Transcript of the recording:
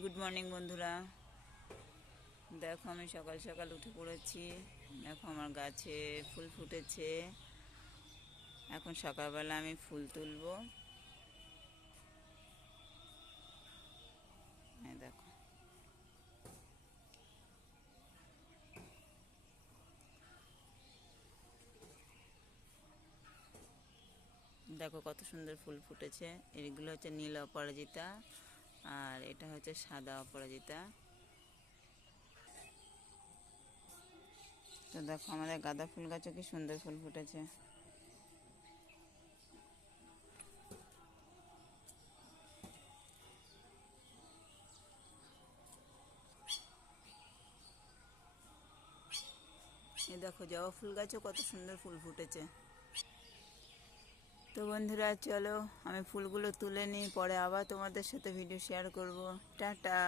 Good morning বন্ধুরা। দেখো আমি সকাল সকাল উঠে পড়েছি। দেখো আমার গাছে ফুল ফুটেছে। এখন সকালবেলা আমি ফুল তুলবো। দেখো দেখো কত সুন্দর ফুল ফুটেছে। এগুলো হচ্ছে নীল অপরাজিতা, আর এটা হচ্ছে সাদা অপরাজিতা। তো দেখো আমাদের গাঁদা ফুল গাছও কি সুন্দর ফুল ফুটেছে। এই দেখো জবা ফুল গাছও কত সুন্দর ফুল ফুটেছে। তো বন্ধুরা চলো আমি ফুলগুলো তুলে নিই, পরে আবার তোমাদের সাথে ভিডিও শেয়ার করব। টাটা।